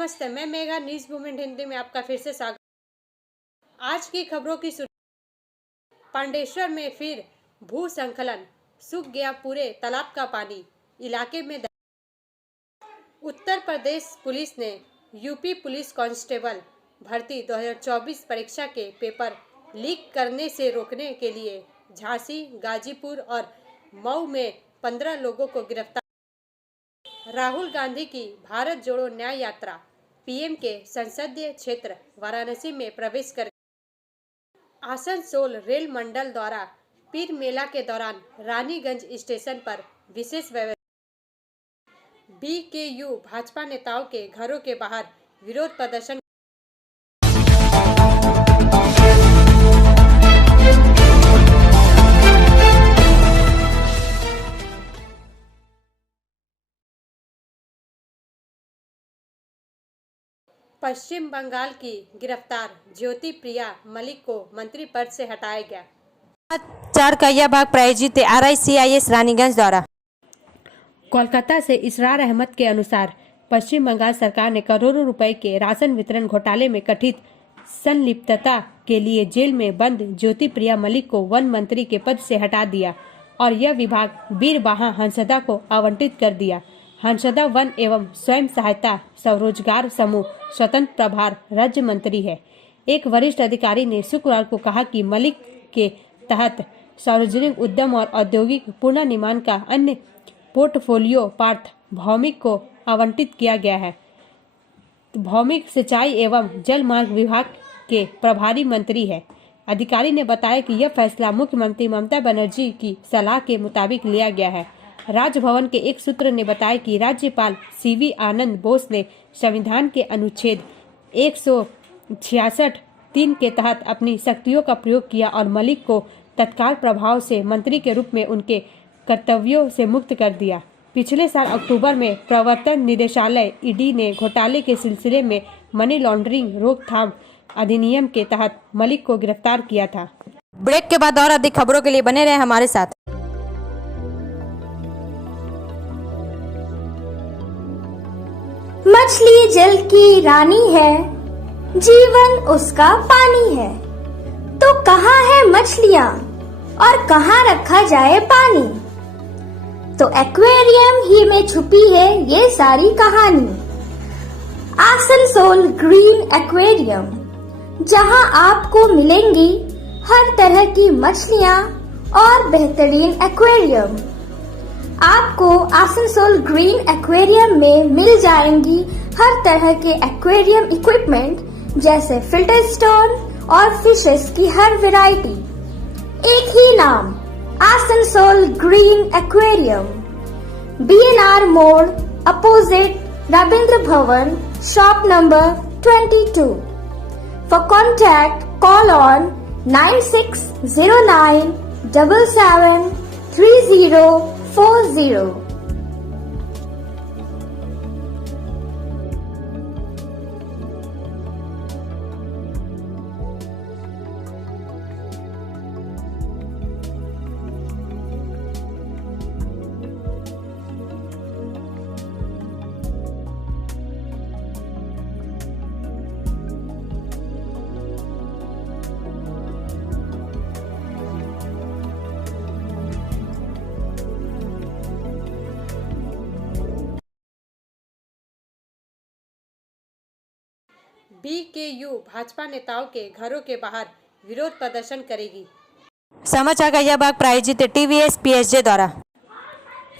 नमस्ते, मैं Megha news movement Hindi में आपका फिर से स्वागत। आज की खबरों की पांडेश्वर में फिर भूस्खलन, सूख गया पूरे तालाब का पानी, इलाके में उत्तर प्रदेश पुलिस ने यूपी पुलिस कांस्टेबल भर्ती 2024 परीक्षा के पेपर लीक करने से रोकने के लिए झांसी, गाजीपुर और मऊ में 15 लोगों को गिरफ्तार। राहुल गांधी की भारत जोड़ो न्याय यात्रा पीएम के संसदीय क्षेत्र वाराणसी में प्रवेश कर। आसनसोल रेल मंडल द्वारा पीर मेला के दौरान रानीगंज स्टेशन पर विशेष व्यवस्था। बीकेयू भाजपा नेताओं के घरों के बाहर विरोध प्रदर्शन। पश्चिम बंगाल की गिरफ्तार ज्योति प्रिया मलिक को मंत्री पद से हटाया गया। 4 का यह भाग प्रायोजित RICIS रानीगंज द्वारा। कोलकाता से इसरार अहमद के अनुसार पश्चिम बंगाल सरकार ने करोड़ों रुपए के राशन वितरण घोटाले में कथित संलिप्तता के लिए जेल में बंद ज्योति प्रिया मलिक को वन मंत्री के पद से हटा दिया और यह विभाग बीरबाहा हंसदा को आवंटित कर दिया। हंसदा वन एवं स्वयं सहायता स्वरोजगार समूह स्वतंत्र प्रभार राज्य मंत्री है। एक वरिष्ठ अधिकारी ने शुक्रवार को कहा कि मलिक के तहत सार्वजनिक उद्यम और औद्योगिक पुनर्निर्माण का अन्य पोर्टफोलियो पार्थ भौमिक को आवंटित किया गया है। भौमिक सिंचाई एवं जल मार्ग विभाग के प्रभारी मंत्री है। अधिकारी ने बताया कि यह फैसला मुख्यमंत्री ममता बनर्जी की सलाह के मुताबिक लिया गया है। राजभवन के एक सूत्र ने बताया कि राज्यपाल CV आनंद बोस ने संविधान के अनुच्छेद 166(3) के तहत अपनी शक्तियों का प्रयोग किया और मलिक को तत्काल प्रभाव से मंत्री के रूप में उनके कर्तव्यों से मुक्त कर दिया। पिछले साल अक्टूबर में प्रवर्तन निदेशालय ED ने घोटाले के सिलसिले में मनी लॉन्ड्रिंग रोकथाम अधिनियम के तहत मलिक को गिरफ्तार किया था। ब्रेक के बाद और अधिक खबरों के लिए बने रहे हमारे साथ। मछली जल की रानी है, जीवन उसका पानी है। तो कहाँ है मछलियाँ और कहाँ रखा जाए पानी? तो एक्वेरियम ही में छुपी है ये सारी कहानी। आसनसोल ग्रीन एक्वेरियम, जहाँ आपको मिलेंगी हर तरह की मछलियाँ और बेहतरीन एक्वेरियम। आपको आसनसोल ग्रीन एक्वेरियम में मिल जाएंगी हर तरह के एक्वेरियम इक्विपमेंट जैसे फिल्टर स्टोन और फिशेस की हर वैरायटी। एक ही नाम, आसनसोल ग्रीन एक्वेरियम। BNR मोड़ opposite Ravindra Bhavan, shop number 22। For contact call on 9609 77 3040। BKU Bhajpa नेताओं के घरों के बाहर विरोध प्रदर्शन करेगी। समाचार का यह भाग प्रायोजित TVS PSJ द्वारा।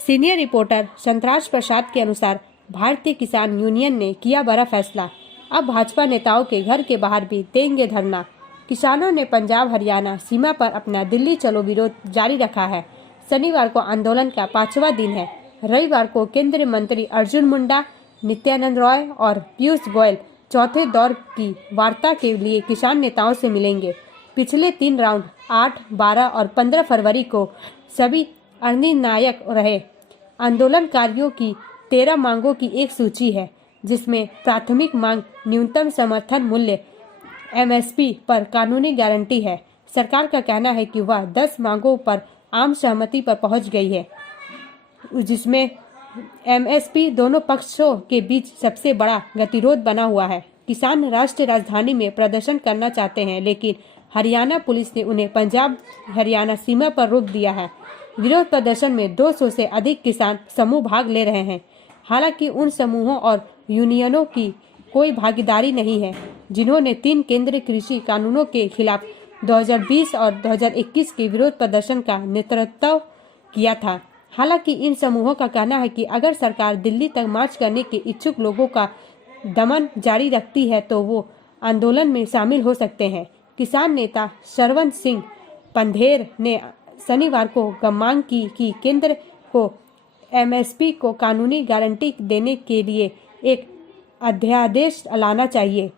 सीनियर रिपोर्टर संतराज प्रसाद के अनुसार भारतीय किसान यूनियन ने किया बड़ा फैसला, अब भाजपा नेताओं के घर के बाहर भी देंगे धरना। किसानों ने पंजाब हरियाणा सीमा पर अपना दिल्ली चलो विरोध जारी रखा है। शनिवार को आंदोलन का 5वां दिन है। रविवार को केंद्रीय मंत्री अर्जुन मुंडा, नित्यानंद राय और पीयूष गोयल चौथे दौर की वार्ता के लिए किसान नेताओं से मिलेंगे। पिछले 3 राउंड 8, 12 और 15 फरवरी को सभी निर्णायक रहे। आंदोलनकारियों की 13 मांगों की एक सूची है, जिसमें प्राथमिक मांग न्यूनतम समर्थन मूल्य MSP पर कानूनी गारंटी है। सरकार का कहना है कि वह 10 मांगों पर आम सहमति पर पहुंच गई है, जिसमें एमएसपी दोनों पक्षों के बीच सबसे बड़ा गतिरोध बना हुआ है। किसान राष्ट्रीय राजधानी में प्रदर्शन करना चाहते हैं, लेकिन हरियाणा पुलिस ने उन्हें पंजाब हरियाणा सीमा पर रोक दिया है। विरोध प्रदर्शन में 200 से अधिक किसान समूह भाग ले रहे हैं। हालांकि उन समूहों और यूनियनों की कोई भागीदारी नहीं है जिन्होंने 3 केंद्रीय कृषि कानूनों के खिलाफ 2020 और 2021 के विरोध प्रदर्शन का नेतृत्व किया था। हालांकि इन समूहों का कहना है कि अगर सरकार दिल्ली तक मार्च करने के इच्छुक लोगों का दमन जारी रखती है तो वो आंदोलन में शामिल हो सकते हैं। किसान नेता शरवण सिंह पंधेर ने शनिवार को मांग की कि केंद्र को एमएसपी को कानूनी गारंटी देने के लिए एक अध्यादेश लाना चाहिए,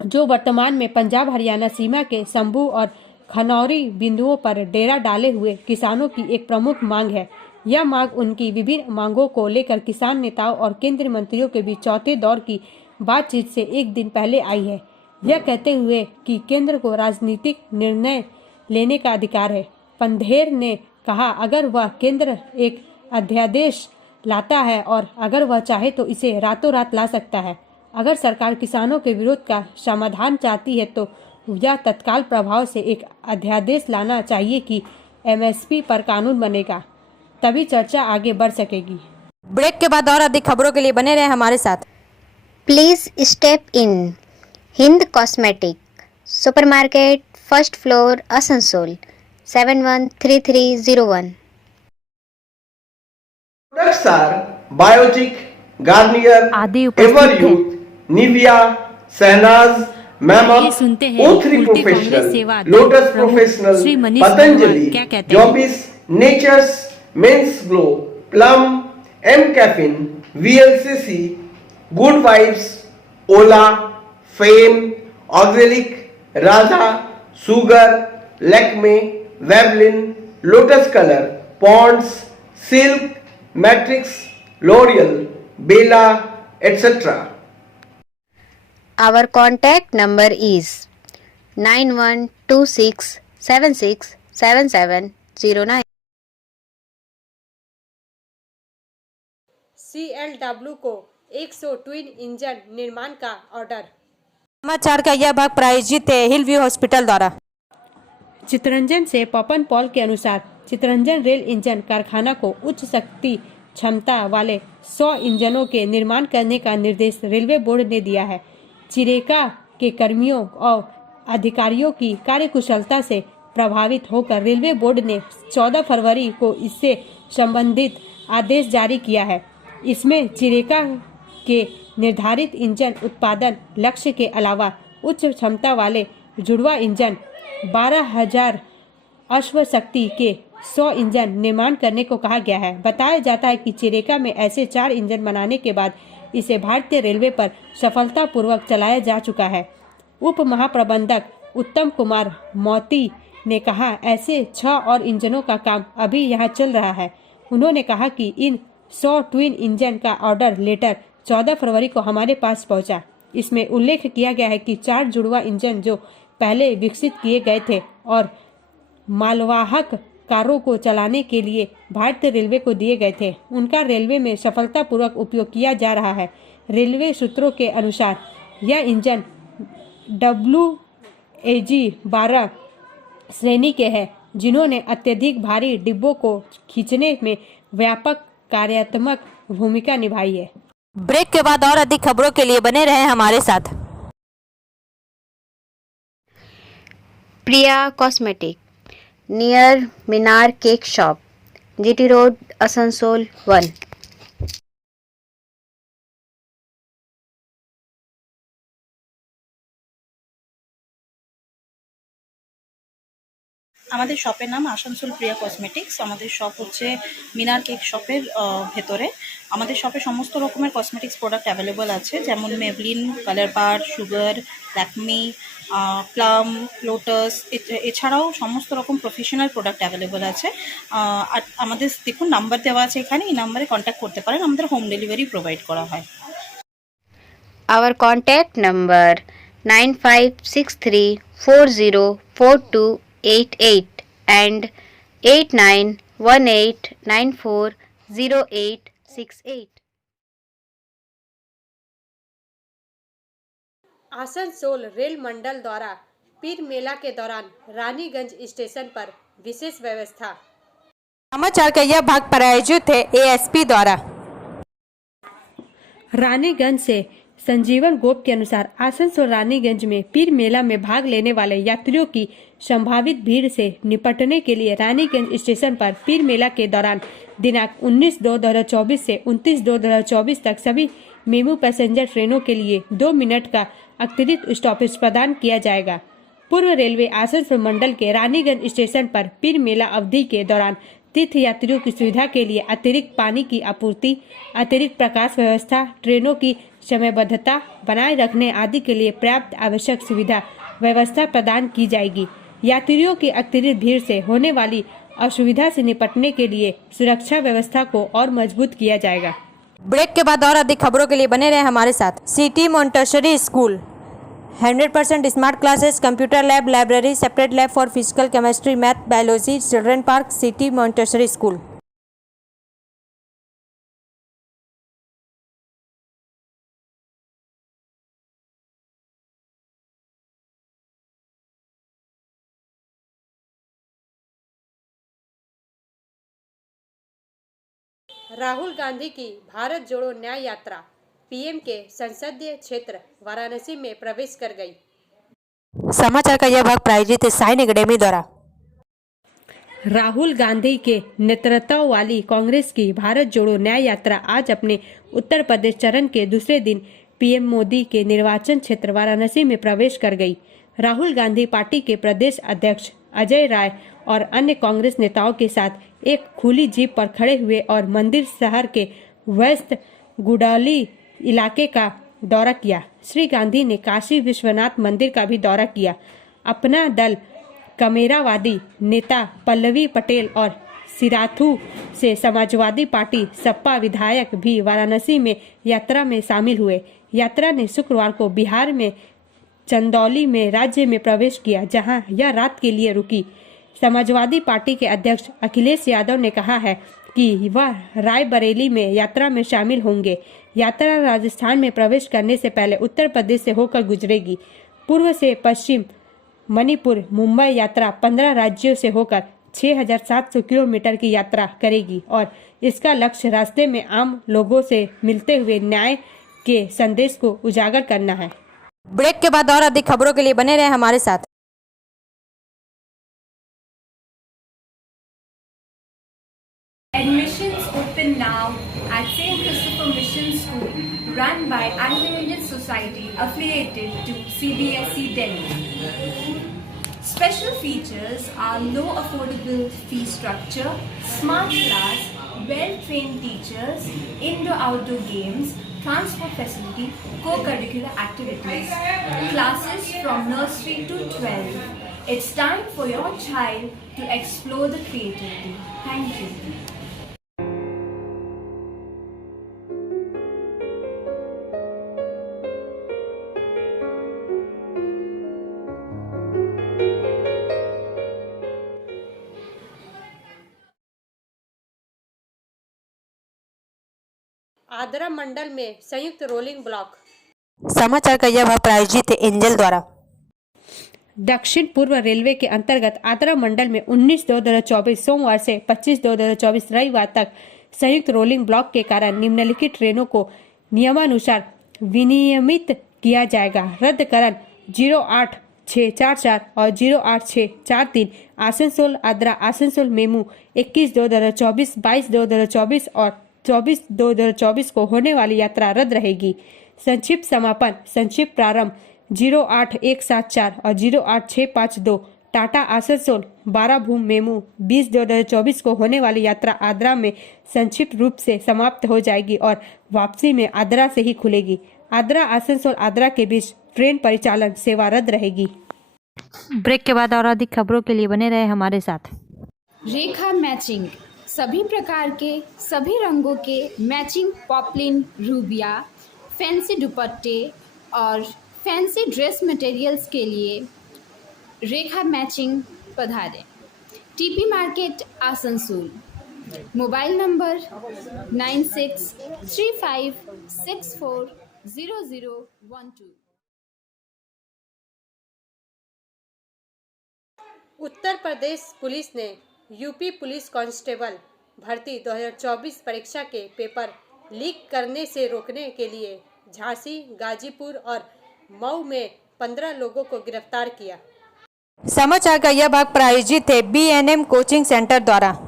जो वर्तमान में पंजाब हरियाणा सीमा के शंभू और खनौरी बिंदुओं पर डेरा डाले हुए किसानों की एक प्रमुख मांग है। यह मांग उनकी विभिन्न मांगों को लेकर किसान नेताओं और केंद्रीय मंत्रियों के बीच चौथे दौर की बातचीत से एक दिन पहले आई है, यह कहते हुए कि केंद्र को राजनीतिक निर्णय लेने का अधिकार है। पंधेर ने कहा, अगर वह केंद्र एक अध्यादेश लाता है और अगर वह चाहे तो इसे रातों रात ला सकता है। अगर सरकार किसानों के विरोध का समाधान चाहती है तो यह तत्काल प्रभाव से एक अध्यादेश लाना चाहिए कि एमएसपी पर कानून बनेगा, तभी चर्चा आगे बढ़ सकेगी। ब्रेक के बाद और अधिक खबरों के लिए बने रहे हमारे साथ। Please step in Hind cosmetic supermarket, first floor, Asansol 713301। Products are Biotic, Garnier, Everyuth, Nivea, Sahnaz, Mammoth, O3 Professional, Lotus Professional, Patanjali, Jobis, Nature's Men's Glow, Plum, M Caffeine, VLCC, Good Vibes, Ola, Fame, Auxilic, Radha, Sugar, Lakme, Veblen, Lotus Color, Ponds, Silk, Matrix, L'Oreal, Bella, etc. Our contact number is 9126767709। CLW को 100 twin engine निर्माण का order. समाचार का यह भाग प्रायोजित है हिल view hospital द्वारा। चितरंजन से पवन पॉल के अनुसार चितरंजन रेल इंजन कारखाना को उच्च शक्ति क्षमता वाले 100 इंजनों के निर्माण करने का निर्देश रेलवे बोर्ड ने दिया है। चिरेका के कर्मियों और अधिकारियों की कार्यकुशलता से प्रभावित होकर रेलवे बोर्ड ने 14 फरवरी को इससे संबंधित आदेश जारी किया है। इसमें चिरेका के निर्धारित इंजन उत्पादन लक्ष्य के अलावा उच्च क्षमता वाले जुड़वा इंजन 12,000 अश्वशक्ति के 100 इंजन निर्माण करने को कहा गया है। बताया जाता है कि चिरेका में ऐसे 4 इंजन बनाने के बाद इसे भारतीय रेलवे पर सफलतापूर्वक चलाया जा चुका है। उप महाप्रबंधक उत्तम कुमार मोती ने कहा, ऐसे 6 और इंजनों का काम अभी यहाँ चल रहा है। उन्होंने कहा कि इन 100 ट्विन इंजन का ऑर्डर लेटर 14 फरवरी को हमारे पास पहुंचा। इसमें उल्लेख किया गया है कि 4 जुड़वा इंजन जो पहले विकसित किए गए थे और मालवाहक कारों को चलाने के लिए भारतीय रेलवे को दिए गए थे, उनका रेलवे में सफलतापूर्वक उपयोग किया जा रहा है। रेलवे सूत्रों के अनुसार यह इंजन WAG-12 श्रेणी के हैं, जिन्होंने अत्यधिक भारी डिब्बों को खींचने में व्यापक कार्यात्मक भूमिका निभाई है। ब्रेक के बाद और अधिक खबरों के लिए बने रहे हमारे साथ। Priya cosmetic near Minar cake shop, GT road, Asansol 1। আমাদের শপের নাম আসানসোল প্রিয়া কসমেটিক্স। আমাদের শপ হচ্ছে মিনার কেক শপের ভেতরে। আমাদের শপে সমস্ত রকমের কসমেটিক্স প্রোডাক্ট অ্যাভেলেবল আছে, যেমন মেবলিন, কালার বার, সুগার, ল্যাকমি, প্লাম, লোটাস, এছাড়াও সমস্ত রকম প্রফেশনাল প্রোডাক্ট অ্যাভেলেবল আছে। আর আমাদের দেখুন নাম্বার দেওয়া আছে এখানে, এই নাম্বারে কন্ট্যাক্ট করতে পারেন। আমাদের হোম ডেলিভারি প্রোভাইড করা হয়। Our contact number 9563404288 and 8918940807। 68 Asansol rail मंडल द्वारा पीर मेला के दौरान रानीगंज स्टेशन पर विशेष व्यवस्था। समाचार का यह भाग प्रायोजित है एएसपी द्वारा। रानीगंज से संजीवन गोप के अनुसार आसनसोल रानीगंज में पीर मेला में भाग लेने वाले यात्रियों की संभावित भीड़ से निपटने के लिए रानीगंज स्टेशन पर पीर मेला के दौरान दिनांक 19/2/2024 से 29/2/2024 तक सभी मेमू पैसेंजर ट्रेनों के लिए 2 मिनट का अतिरिक्त स्टॉपेज प्रदान किया जाएगा। पूर्व रेलवे आसनसोल मंडल के रानीगंज स्टेशन पर पीर मेला अवधि के दौरान तीर्थ यात्रियों की सुविधा के लिए अतिरिक्त पानी की आपूर्ति, अतिरिक्त प्रकाश व्यवस्था, ट्रेनों की समयबद्धता बनाए रखने आदि के लिए पर्याप्त आवश्यक सुविधा व्यवस्था प्रदान की जाएगी। यात्रियों की अतिरिक्त भीड़ से होने वाली असुविधा से निपटने के लिए सुरक्षा व्यवस्था को और मजबूत किया जाएगा। ब्रेक के बाद और अधिक खबरों के लिए बने रहे हमारे साथ। City Montessori school 100% smart classes, computer lab, library, separate lab for physical, chemistry, math, biology, children park, city Montessori school. Rahul Gandhi की भारत जोड़ो न्याय यात्रा पीएम के संसदीय क्षेत्र वाराणसी में प्रवेश कर गई। समाचार का यह भाग प्रायोजित है साइन एकेडमी द्वारा। राहुल गांधी के नेतृत्व वाली कांग्रेस की भारत जोड़ो न्याय यात्रा आज अपने उत्तर प्रदेश चरण के दूसरे दिन पीएम मोदी के निर्वाचन क्षेत्र वाराणसी में प्रवेश कर गई। राहुल गांधी पार्टी के प्रदेश अध्यक्ष अजय राय और अन्य कांग्रेस नेताओं के साथ एक खुली जीप पर खड़े हुए और मंदिर शहर के वेस्ट गुडौली इलाके का दौरा किया। श्री गांधी ने काशी विश्वनाथ मंदिर का भी दौरा किया। अपना दल कमेरावादी नेता पल्लवी पटेल और सिराथू से समाजवादी पार्टी सपा विधायक भी वाराणसी में यात्रा में शामिल हुए। यात्रा ने शुक्रवार को बिहार में चंदौली में राज्य में प्रवेश किया, जहां यह रात के लिए रुकी। समाजवादी पार्टी के अध्यक्ष अखिलेश यादव ने कहा है कि वह रायबरेली में यात्रा में शामिल होंगे। यात्रा राजस्थान में प्रवेश करने से पहले उत्तर प्रदेश से होकर गुजरेगी। पूर्व से पश्चिम मणिपुर मुंबई यात्रा 15 राज्यों से होकर 6,700 किलोमीटर की यात्रा करेगी और इसका लक्ष्य रास्ते में आम लोगों से मिलते हुए न्याय के संदेश को उजागर करना है। ब्रेक के बाद और अधिक खबरों के लिए बने रहे हमारे साथ। Admissions open now at St. Christopher Mission School, run by Anglo-Indian Society affiliated to CBSE Delhi. Special features are low affordable fee structure, smart class, well-trained teachers, indoor-outdoor games, transport facility, co-curricular activities, classes from nursery to 12. It's time for your child to explore the creativity. Thank you. Adra मंडल में संयुक्त rolling block. समाचार का यह भाग प्रायोजित है angel द्वारा। दक्षिण पूर्व रेलवे के अंतर्गत आद्रा मंडल में 19/2/2024 सोमवार से 25/2/2024 रविवार तक संयुक्त रोलिंग ब्लॉक के कारण निम्नलिखित ट्रेनों को नियमानुसार विनियमित किया जाएगा। रद्दकरण 08644 और 08643 आसनसोल आद्रा आसनसोल मेमू 21/2/2024, 22/2/2024 और 24/2/2024 को होने वाली यात्रा रद्द रहेगी। संक्षिप्त समापन संक्षिप्त प्रारंभ 08174 और 08652 टाटा आसनसोल 12 भूम मेमू 20/2/2024 को होने वाली यात्रा आद्रा में संक्षिप्त रूप से समाप्त हो जाएगी और वापसी में आद्रा से ही खुलेगी। आद्रा आसनसोल आद्रा के बीच ट्रेन परिचालन सेवा रद्द रहेगी। ब्रेक के बाद और अधिक खबरों के लिए बने रहे हमारे साथ। रेखा मैचिंग सभी प्रकार के सभी रंगों के मैचिंग पॉपलिन रूबिया फैंसी दुपट्टे और फैंसी ड्रेस मटेरियल्स के लिए रेखा मैचिंग पधारें। TP market Asansol. Mobile number 9635640012। Uttar Pradesh police ने यूपी पुलिस कांस्टेबल भर्ती 2024 परीक्षा के पेपर लीक करने से रोकने के लिए झांसी, गाजीपुर और मऊ में 15 लोगों को गिरफ्तार किया। समाचार का यह भाग प्रायोजित है BNM कोचिंग सेंटर द्वारा।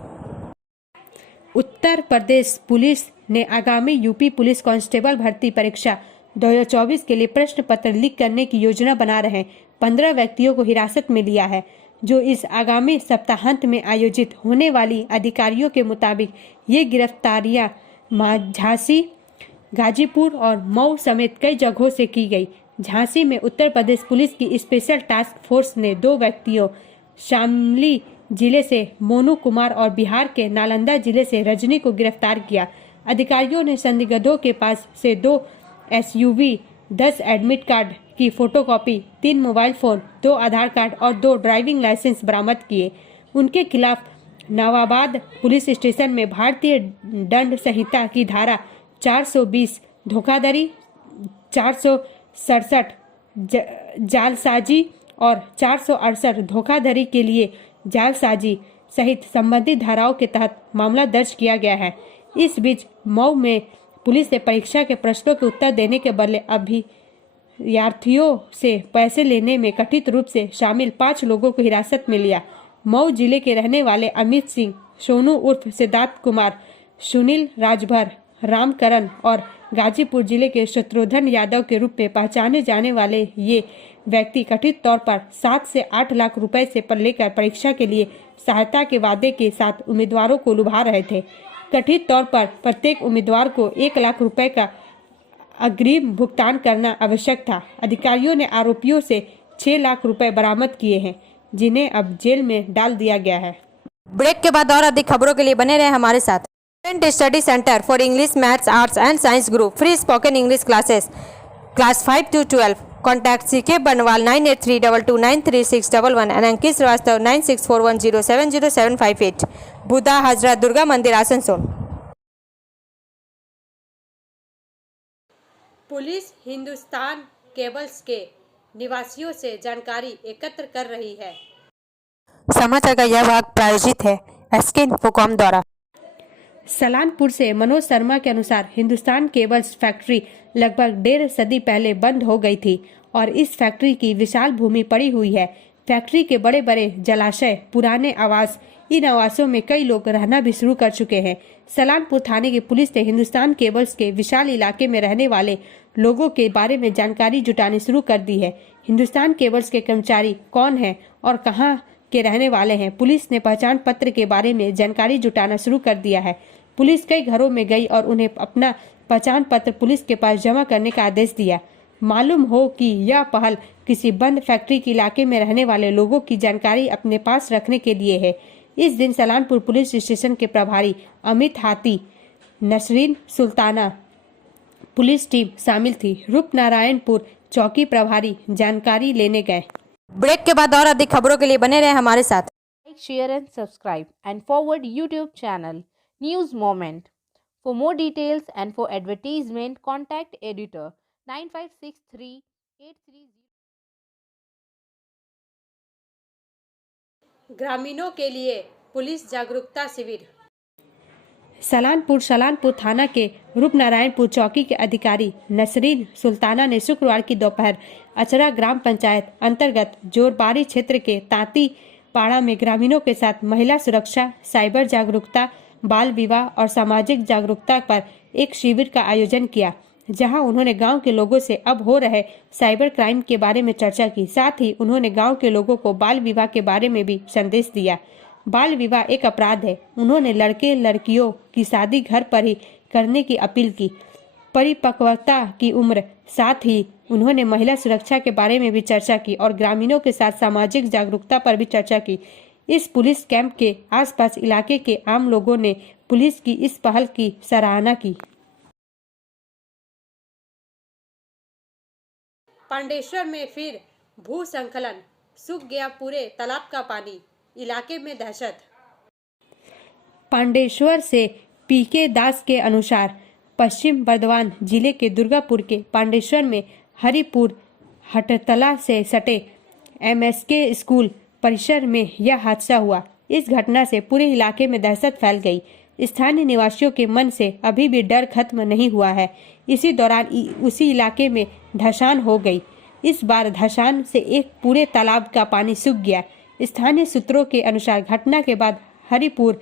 उत्तर प्रदेश पुलिस ने आगामी यूपी पुलिस कांस्टेबल भर्ती परीक्षा 2024 के लिए प्रश्न पत्र लीक करने की योजना बना रहे 15 व्यक्तियों को हिरासत में लिया है, जो इस आगामी सप्ताहांत में आयोजित होने वाली अधिकारियों के मुताबिक ये गिरफ्तारियां झांसी, गाजीपुर और मऊ समेत कई जगहों से की गई। झांसी में उत्तर प्रदेश पुलिस की स्पेशल टास्क फोर्स ने 2 व्यक्तियों शामली जिले से मोनू कुमार और बिहार के नालंदा जिले से रजनी को गिरफ्तार किया। अधिकारियों ने संदिग्धों के पास से 2 SUV, 10 एडमिट कार्ड की फोटोकॉपी, 3 मोबाइल फोन, 2 आधार कार्ड और 2 ड्राइविंग लाइसेंस बरामद किए। उनके खिलाफ नवाबाद पुलिस स्टेशन में भारतीय दंड संहिता की धारा 420 धोखाधड़ी, 467 जालसाजी और 468 धोखाधड़ी के लिए जालसाजी सहित संबंधित धाराओं के तहत मामला दर्ज किया गया है। इस बीच मऊ में पुलिस ने परीक्षा के प्रश्नों के उत्तर देने के बदले अभ्यर्थियों से पैसे लेने में कथित रूप से शामिल 5 लोगों को हिरासत में लिया। मऊ जिले के रहने वाले अमित सिंह, सोनू उर्फ सिद्धार्थ कुमार, सुनील राजभर, रामकरण और गाजीपुर जिले के शत्रुघ्न यादव के रूप में पहचाने जाने वाले ये व्यक्ति कथित तौर पर 7 से 8 लाख रुपए से पर लेकर परीक्षा के लिए सहायता के वादे के साथ उम्मीदवारों को लुभा रहे थे। कथित तौर पर प्रत्येक उम्मीदवार को 1 लाख रुपए का अग्रिम भुगतान करना आवश्यक था। अधिकारियों ने आरोपियों से 6 लाख रुपए बरामद किए हैं, जिन्हें अब जेल में डाल दिया गया है। ब्रेक के बाद और अधिक खबरों के लिए बने रहे हमारे साथ। Student study centre for English, maths, arts and science group, free spoken English classes, class 5 to 12। Contact CK बनवाल 9832293611 एंड अंकित श्रीवास्तव 9641070758, बुधा हाजरा दुर्गा मंदिर, आसनसोल। पुलिस हिंदुस्तान केबल्स के निवासियों से जानकारी एकत्र कर रही है। समाचार का यह भाग प्रायोजित है SK इन्फोकॉम द्वारा। सलानपुर से मनोज शर्मा के अनुसार हिंदुस्तान केबल्स फैक्ट्री लगभग 1.5 सदी पहले बंद हो गई थी और इस फैक्ट्री की विशाल भूमि पड़ी हुई है। फैक्ट्री के बड़े बड़े जलाशय, पुराने आवास, इन आवासों में कई लोग रहना भी शुरू कर चुके हैं। सलानपुर थाने की पुलिस ने हिंदुस्तान केबल्स के विशाल इलाके में रहने वाले लोगों के बारे में जानकारी जुटानी शुरू कर दी है। हिंदुस्तान केबल्स के कर्मचारी कौन हैं और कहां के रहने वाले हैं, पुलिस ने पहचान पत्र के बारे में जानकारी जुटाना शुरू कर दिया है। पुलिस कई घरों में गई और उन्हें अपना पहचान पत्र पुलिस के पास जमा करने का आदेश दिया। मालूम हो कि यह पहल किसी बंद फैक्ट्री के इलाके में रहने वाले लोगों की जानकारी अपने पास रखने के लिए है। इस दिन सलानपुर पुलिस स्टेशन के प्रभारी अमित हाथी, नसरीन सुल्ताना पुलिस टीम शामिल थी। रूपनारायणपुर चौकी प्रभारी जानकारी लेने गए। ब्रेक के बाद और अधिक खबरों के लिए बने रहे हमारे साथ। Like, share and subscribe and forward YouTube channel News Moment. For more details and for advertisement, contact editor 956383. ग्रामीणों के लिए पुलिस जागरूकता शिविर। सलानपुर थाना के रूपनारायणपुर चौकी के अधिकारी नसरीन सुल्ताना ने शुक्रवार की दोपहर अचरा ग्राम पंचायत अंतर्गत जोरबारी क्षेत्र के तांती पाड़ा में ग्रामीणों के साथ महिला सुरक्षा, साइबर जागरूकता, बाल विवाह और सामाजिक जागरूकता पर एक शिविर का आयोजन किया, जहां उन्होंने गांव के लोगों से अब हो रहे साइबर क्राइम के बारे में चर्चा की। साथ ही उन्होंने गांव के लोगों को बाल विवाह के बारे में भी संदेश दिया। बाल विवाह एक अपराध है। उन्होंने लड़के लड़कियों की शादी घर पर ही करने की अपील की। परिपक्वता की उम्र, साथ ही उन्होंने महिला सुरक्षा के बारे में भी चर्चा की और ग्रामीणों के साथ सामाजिक जागरूकता पर भी चर्चा की। इस पुलिस कैंप के आसपास इलाके के आम लोगों ने पुलिस की इस पहल की सराहना की। पांडेश्वर में फिर भूस्खलन, सूख गया पूरे तालाब का पानी, इलाके में दहशत। पांडेश्वर से पीके दास के अनुसार पश्चिम बर्धमान जिले के दुर्गापुर के पांडेश्वर में हरिपुर हटतला से सटे एमएसके स्कूल परिसर में यह हादसा हुआ। इस घटना से पूरे इलाके में दहशत फैल गई। स्थानीय निवासियों के मन से अभी भी डर खत्म नहीं हुआ है। इसी दौरान उसी इलाके में धंसान हो गई। इस बार धंसान से एक पूरे तालाब का पानी सूख गया। स्थानीय सूत्रों के अनुसार घटना के बाद हरिपुर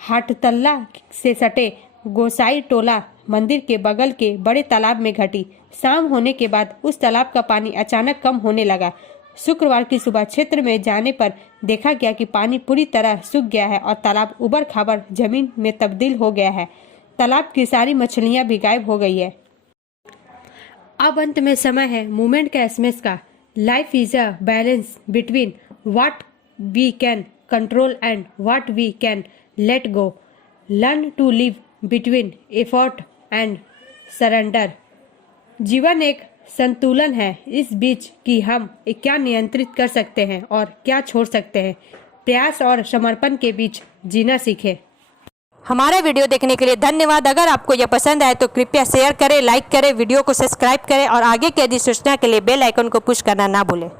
हाटतल्ला से सटे गोसाई टोला मंदिर के बगल के बड़े तालाब में घटी। शाम होने के बाद उस तालाब का पानी अचानक कम होने लगा। शुक्रवार की सुबह क्षेत्र में जाने पर देखा गया कि पानी पूरी तरह सूख गया है और तालाब उबड़ खाबड़ जमीन में तब्दील हो गया है। तालाब की सारी मछलियां भी गायब हो गई है। अब अंत में समय है मूवमेंट का एसएमएस का। Life is a balance between what we can control and what we can let go. Learn to live between effort and surrender. जीवन एक संतुलन है, इस बीच कि हम क्या नियंत्रित कर सकते हैं और क्या छोड़ सकते हैं। प्रयास और समर्पण के बीच जीना सीखें। हमारा वीडियो देखने के लिए धन्यवाद। अगर आपको यह पसंद आए तो कृपया शेयर करें, लाइक करें, वीडियो को सब्सक्राइब करें और आगे की अधिसूचना के लिए बेल आइकन को पुश करना ना भूलें।